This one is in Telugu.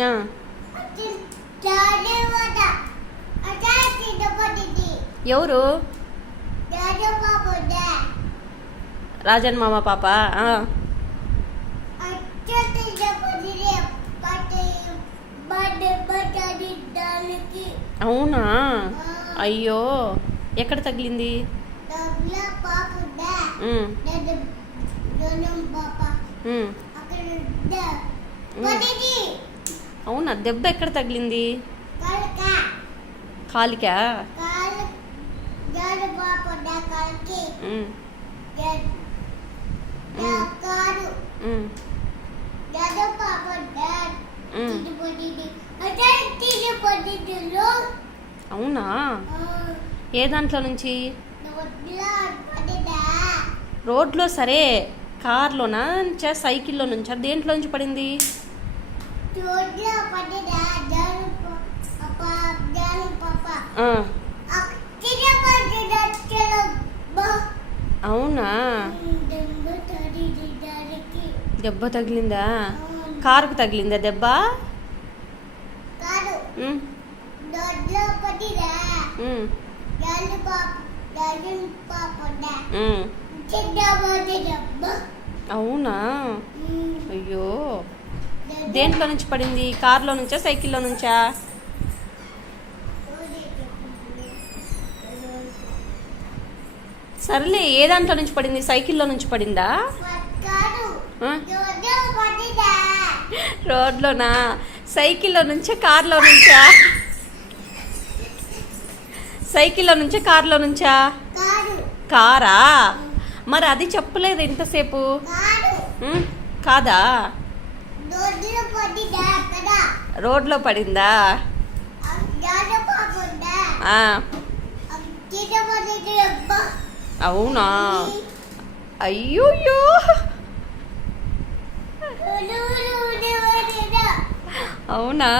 ఆ, ఎవరు రాజన్ మామ పాప? ఆ, అవునా? అయ్యో, ఎక్కడ తగిలింది? ఉమ్, ఉమ్, అవునా? దెబ్బ ఎక్కడ తగిలింది? కాలికా? ఉమ్, ఉమ్, ఉమ్. అవునా? ఏ దాంట్లో నుంచి? రోడ్లో సరే, కార్లోనా సైకిల్లో నుంచా? దేంట్లో నుంచి పడింది? ఆ, అవునా? దెబ్బ తగిలిందా? కారుకు తగిలిందా దెబ్బ? ఉమ్, ఉమ్, ఉమ్. అవునా? అయ్యో, దేంట్లో నుంచి పడింది? కార్లో నుంచా సైకిల్లో నుంచా? సర్లే, ఏ దాంట్లో నుంచి పడింది? సైకిల్లో నుంచి పడిందా? ఆ? రోడ్లోనా? సైకిల్లో నుంచా కార్లో నుంచా? సైకిల్లో నుంచా కార్లో నుంచా? కారా? మరి అది చెప్పలేదు ఇంతసేపు. ఉమ్, కాదా? రోడ్లో పడిందా? ఆ, అవునా? అయ్యోయ్యో, అవునా?